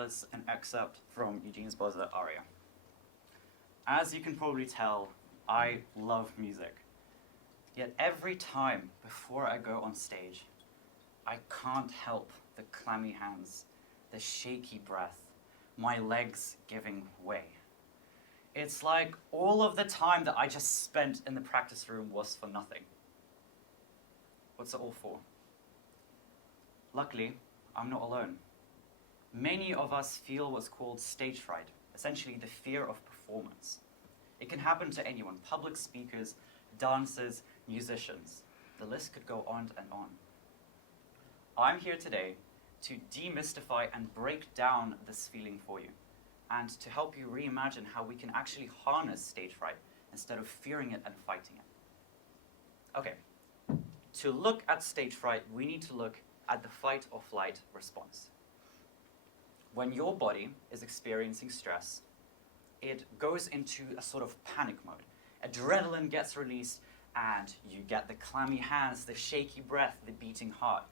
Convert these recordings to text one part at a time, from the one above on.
was an excerpt from Eugene's Boza aria. As you can probably tell, I love music. Yet every time before I go on stage, I can't help the clammy hands, the shaky breath, my legs giving way. It's like all of the time that I just spent in the practice room was for nothing. What's it all for? Luckily, I'm not alone. Many of us feel what's called stage fright, essentially the fear of performance. It can happen to anyone, public speakers, dancers, musicians. The list could go on and on. I'm here today to demystify and break down this feeling for you, and to help you reimagine how we can actually harness stage fright instead of fearing it and fighting it. Okay, to look at stage fright, we need to look at the fight or flight response. When your body is experiencing stress, it goes into a sort of panic mode. Adrenaline gets released, and you get the clammy hands, the shaky breath, the beating heart.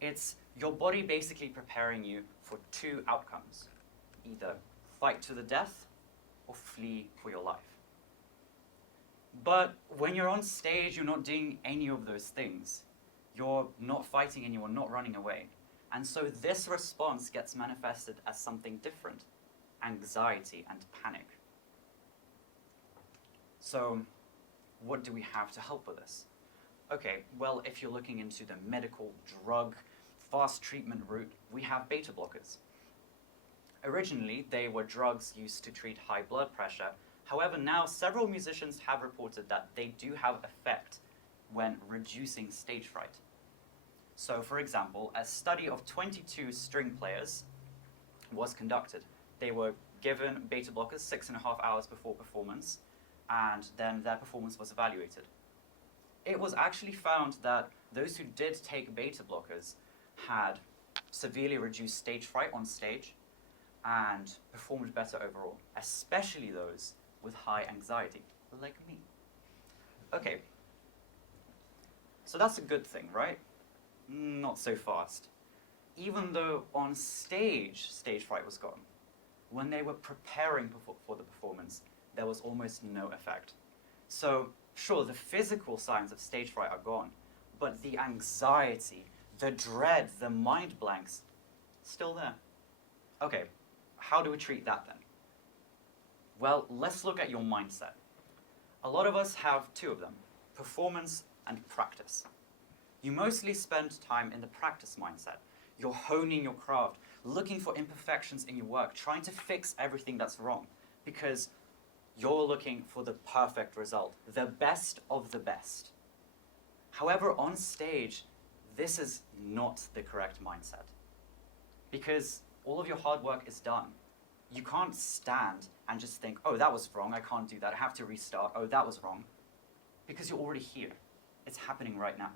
It's your body basically preparing you for two outcomes: either fight to the death or flee for your life. But when you're on stage, you're not doing any of those things. You're not fighting and you're not running away. And so this response gets manifested as something different: anxiety and panic. So what do we have to help with this? Okay, well, if you're looking into the medical drug fast treatment route, we have beta blockers. Originally, they were drugs used to treat high blood pressure. However, now several musicians have reported that they do have effect when reducing stage fright. So, for example, a study of 22 string players was conducted. They were given beta blockers 6.5 hours before performance, and then their performance was evaluated. It was actually found that those who did take beta blockers had severely reduced stage fright on stage and performed better overall, especially those with high anxiety, like me. Okay, so that's a good thing, right? Not so fast. Even though on stage fright was gone, when they were preparing for the performance, there was almost no effect. So, sure, the physical signs of stage fright are gone, but the anxiety, the dread, the mind blanks, still there. Okay, how do we treat that then? Well, let's look at your mindset. A lot of us have two of them: performance and practice. You mostly spend time in the practice mindset. You're honing your craft, looking for imperfections in your work, trying to fix everything that's wrong, because you're looking for the perfect result, the best of the best. However, on stage, this is not the correct mindset, because all of your hard work is done. You can't stand and just think, oh, that was wrong, I can't do that, I have to restart, oh, that was wrong, because you're already here. It's happening right now.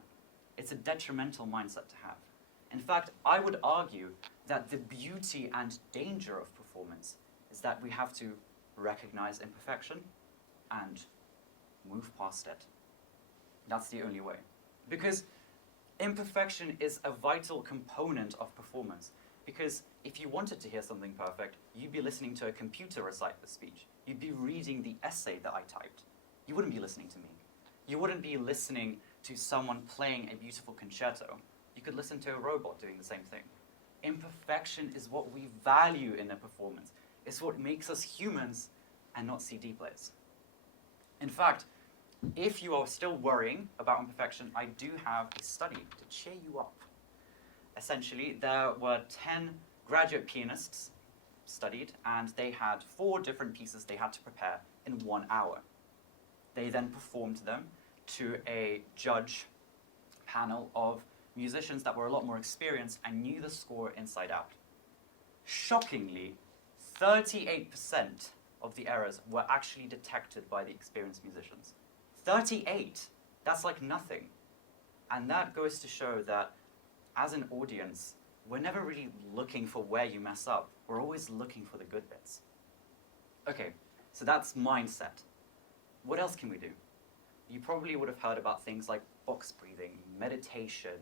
It's a detrimental mindset to have. In fact, I would argue that the beauty and danger of performance is that we have to recognize imperfection and move past it. That's the only way. Because imperfection is a vital component of performance. Because if you wanted to hear something perfect, you'd be listening to a computer recite the speech. You'd be reading the essay that I typed. You wouldn't be listening to me. You wouldn't be listening to someone playing a beautiful concerto. You could listen to a robot doing the same thing. Imperfection is what we value in a performance. It's what makes us humans and not CD players. In fact, if you are still worrying about imperfection, I do have a study to cheer you up. Essentially, there were 10 graduate pianists studied, and they had 4 different pieces they had to prepare in 1 hour. They then performed them to a judge panel of musicians that were a lot more experienced and knew the score inside out. Shockingly, 38% of the errors were actually detected by the experienced musicians. 38! That's like nothing. And that goes to show that as an audience, we're never really looking for where you mess up. We're always looking for the good bits. Okay, so that's mindset. What else can we do? You probably would have heard about things like box breathing, meditation,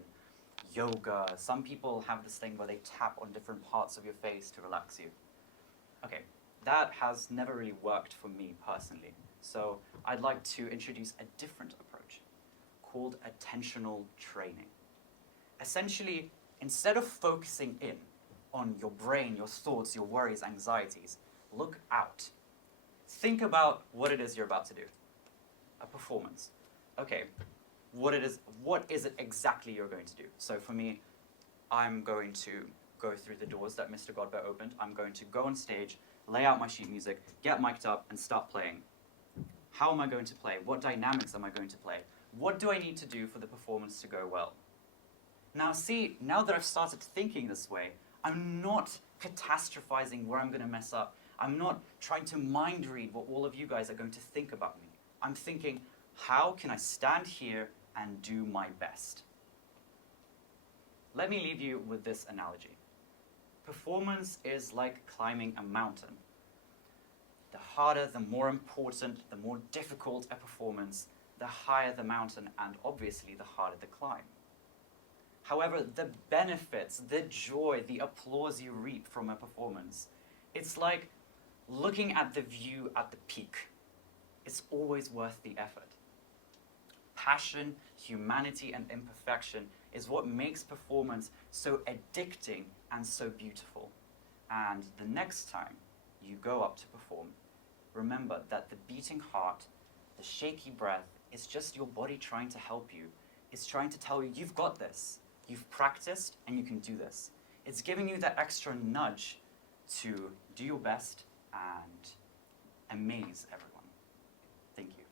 yoga. Some people have this thing where they tap on different parts of your face to relax you. Okay, that has never really worked for me personally. So I'd like to introduce a different approach called attentional training. Essentially, instead of focusing in on your brain, your thoughts, your worries, anxieties, look out. Think about what it is you're about to do. A performance. Okay, what is it exactly you're going to do? So for me, I'm going to go through the doors that Mr. Godber opened. I'm going to go on stage, lay out my sheet music, get mic'd up, and start playing. How am I going to play? What dynamics am I going to play? What do I need to do for the performance to go well? Now see, now that I've started thinking this way, I'm not catastrophizing where I'm going to mess up. I'm not trying to mind read what all of you guys are going to think about me. I'm thinking, how can I stand here and do my best? Let me leave you with this analogy. Performance is like climbing a mountain. The harder, the more important, the more difficult a performance, the higher the mountain, and obviously the harder the climb. However, the benefits, the joy, the applause you reap from a performance, it's like looking at the view at the peak. It's always worth the effort. Passion, humanity, and imperfection is what makes performance so addicting and so beautiful. And the next time you go up to perform, remember that the beating heart, the shaky breath, is just your body trying to help you. It's trying to tell you, you've got this. You've practiced and you can do this. It's giving you that extra nudge to do your best and amaze everyone. Thank you.